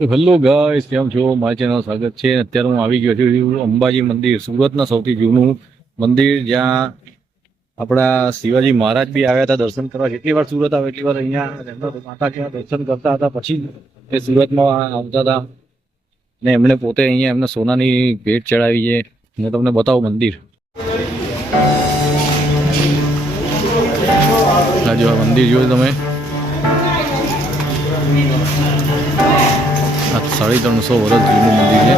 તો hello guys, કેમ છો? મારી ચેનલ સ્વાગત છે. અત્યારે હું આવી ગયો છું અંબાજી મંદિર, સુરતના સૌથી જૂનું મંદિર, જ્યાં આપણા શિવાજી મહારાજ બી આવ્યા હતા દર્શન કરવા. જેટલી વાર સુરત આવે એટલી વાર અહીંયા એમના માતા ત્યાં દર્શન કરતા હતા, પછી એ સુરતમાં આવતા હતા ને એમણે પોતે અહીંયા એમને સોનાની ભેટ ચડાવી છે. હું તમને બતાવું મંદિર. આ જો મંદિર જોયું તમે, 350 વર્ષ જૂનું મંદિર છે.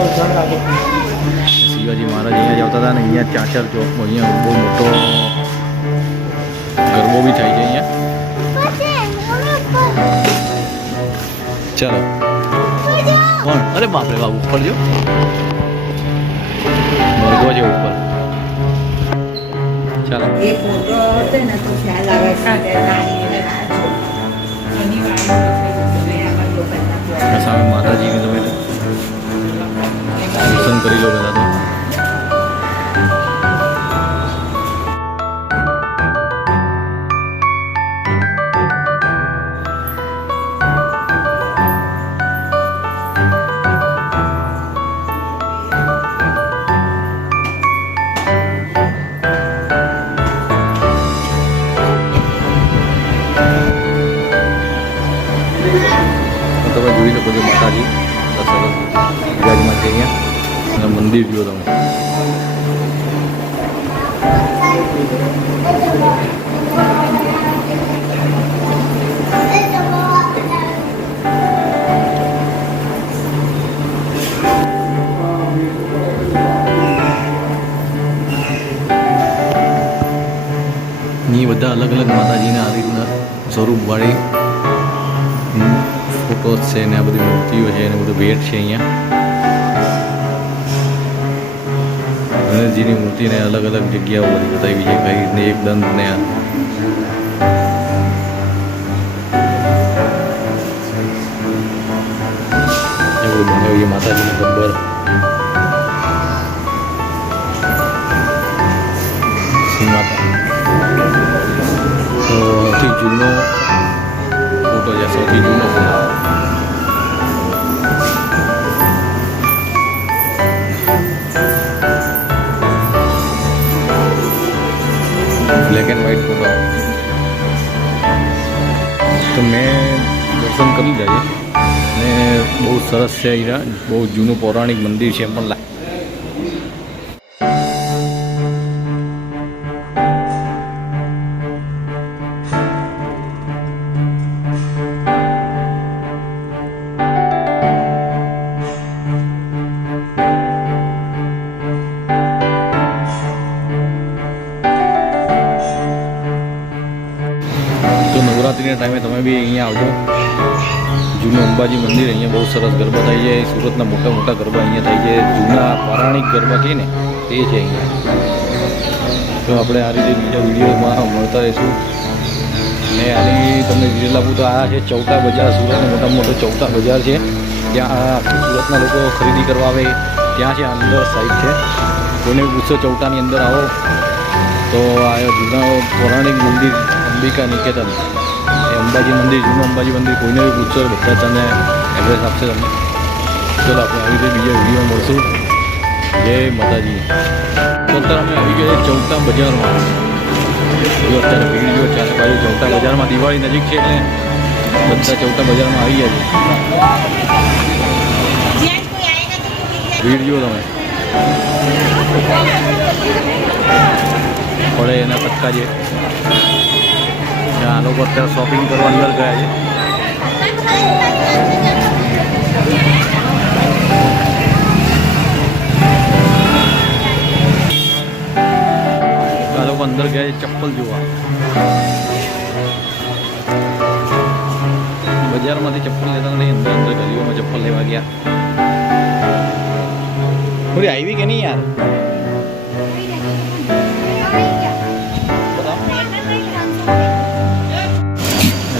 શિવાજી મહારાજ અહીંયા જ આવતા હતા ને અહીંયા ચાચર ચોકમાં અહીંયા બહુ મોટો ગરબો બી થાય છે અહીંયા. ચાલો કોણ? અરે બાપરે બાપ, ઉપર જો મરઘો છે ઉપર. ચાલો સામે માતાજીને તમે દર્શન કરી લો પહેલાં તો. તમે જોઈ શકો છો માતાજી વિરાજમાન છે અહીંયા, અને મંદિર જુઓ તમે. અહીં બધા અલગ અલગ માતાજીને આ રીતના સ્વરૂપ વાળી ફોટોસ છે ને આ બધી મૂર્તિઓ છે ને બધું ભેટ છે અહીંયા. ગણેશજીની મૂર્તિને અલગ અલગ જગ્યાઓ બધી બતાવી છે, કઈ રીતને એક દંત ને એ બધું બનાવ્યું છે. માતાજીનું ગબ્બર, માતા સૌથી જૂનો ફોટો છે, સૌથી જૂનો photo. Black and white photo. તો મેં દર્શન કરી જાય ને બહુ સરસ છે. અહીંયા બહુ જૂનું પૌરાણિક મંદિર છે એમ પણ લાગે. તો નવરાત્રિના ટાઈમે તમે બી અહીંયા આવજો. જૂનું અંબાજી મંદિર, અહીંયા બહુ સરસ ગરબા થાય છે. સુરતના મોટા મોટા ગરબા અહીંયા થાય છે. જૂના પૌરાણિક ગરબા કહીએ ને તે છે અહીંયા. તો આપણે આ રીતે બીજા વિડીયોમાં મળતા રહીશું. ને આની તમને ડિટેલ આપું તો આ છે ચૌટા બજાર, સુરતનો મોટામાં મોટો ચૌટા બજાર છે. ત્યાં સુરતના લોકો ખરીદી કરવા આવે ત્યાં છે. અંદર સાઈડ છે. કોઈને પૂછો ચૌટાની અંદર આવો તો આ જૂના પૌરાણિક મંદિર અંબિકા નિકેતન, એ અંબાજી મંદિર, જૂનું અંબાજી મંદિર, કોઈને બી પૂછશો બધા તમને એડ્રેસ આપશે તમને. ચલો આપણે આવી રીતે બીજા વિડીયો મળશું. જય માતાજી. તો અત્યારે અમે આવી ગયા ચૌટા બજારમાં. જો અત્યારે ભીડ જો ચારે બાજુ ચૌટા બજારમાં, દિવાળી નજીક છે એટલે બધા ચૌટા બજારમાં આવી ગયા છે. ભીડ જુઓ તમે, પડે એના કટકા છે. આ લોકો અત્યારે શોપિંગ કરવા અંદર ગયા છે. આ લોકો અંદર ગયા છે ચપ્પલ જોવા. બજારમાંથી ચપ્પલ લેતા નહીં, અંદર અંદર ગલીઓમાં ચપ્પલ લેવા ગયા. થોડી આવી કે નહીં યાર?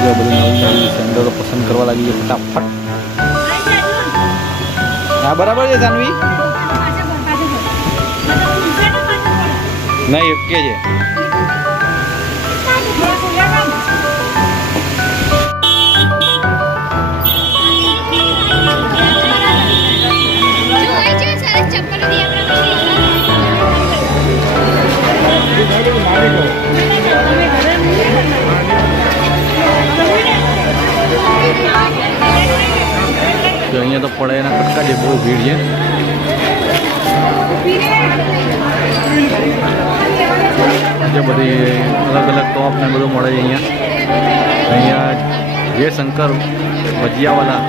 બધી નવી નવી સેન્ડલો પસંદ કરવા લાગી છે ફટાફટ. હા બરાબર છે સાનવી, નહીં એક કે છે. તો અહીંયા તો પડે એના કટકા છે, બહુ ભીડ છે. જે બધી અલગ અલગ ટોપ ને બધું મળે છે અહીંયા જય શંકર ભજીયાવાલા.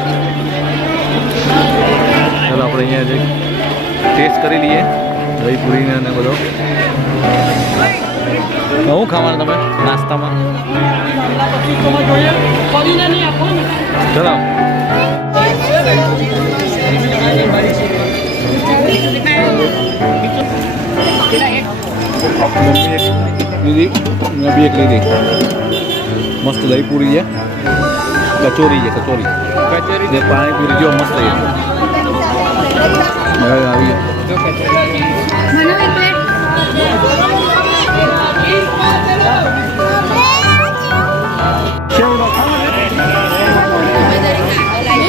ચાલો આપણે અહીંયા જે ટેસ્ટ કરી લઈએ દહીં પૂરીને અને બધો. શું ખાવાનું તમે નાસ્તામાં? ચલો લીધી, મેં બી એક લીધી. મસ્ત દહીં પૂરી છે, કચોરી છે, કચોરી પાણીપુરી જેવો મસ્ત છે. હવે આવી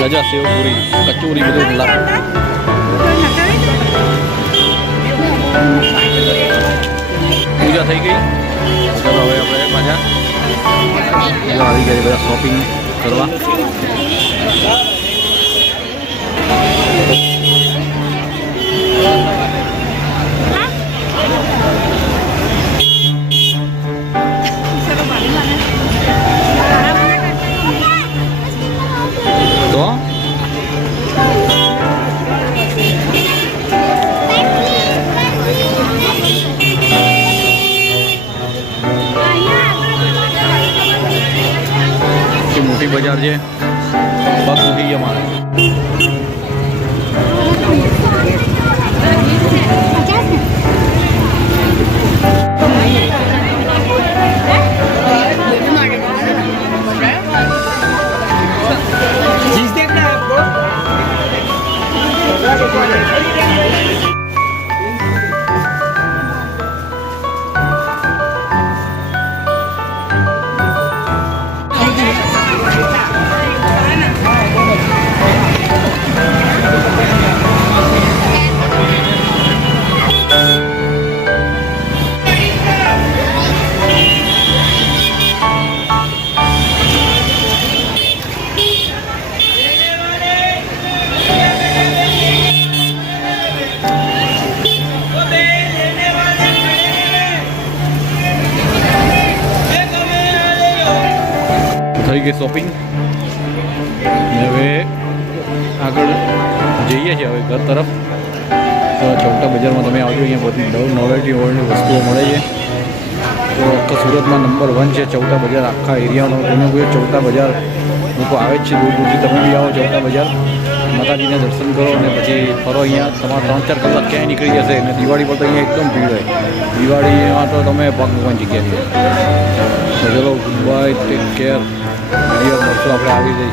ગજા સેવ પૂરી, કચોરી બધું પૂજા થઈ ગઈ. ચાલો હવે આપણે પાછા આવી ગયા બધા શોપિંગ કરવા. તો મોટી બજાર છે, બસ ઉઠી ગયા મારે. થઈ ગઈ શોપિંગ. હવે આગળ જઈએ છીએ હવે ઘર તરફ. તો ચૌટા બજારમાં તમે આવજો, અહીંયા બધી નોવેલ્ટી વર્લ્ડની વસ્તુઓ મળે છે. તો આખા સુરતમાં નંબર 1 છે ચૌટા બજાર. આખા એરિયાનો તમે કોઈ ચૌટા બજાર લોકો આવે જ છે દૂર દૂરથી. તમે બી આવો ચૌટા બજાર, માતાજીને દર્શન કરો અને પછી ફરો. અહીંયા તમારા 3-4 કલાક ક્યાંય નીકળી જશે. અને દિવાળી પર તો અહીંયા એકદમ ભીડ હોય. દિવાળીમાં તો તમે પગ મૂકવાની જગ્યા છે. તો ચલો, good bye, take care. Video મળશું આપણે આવી જઈ.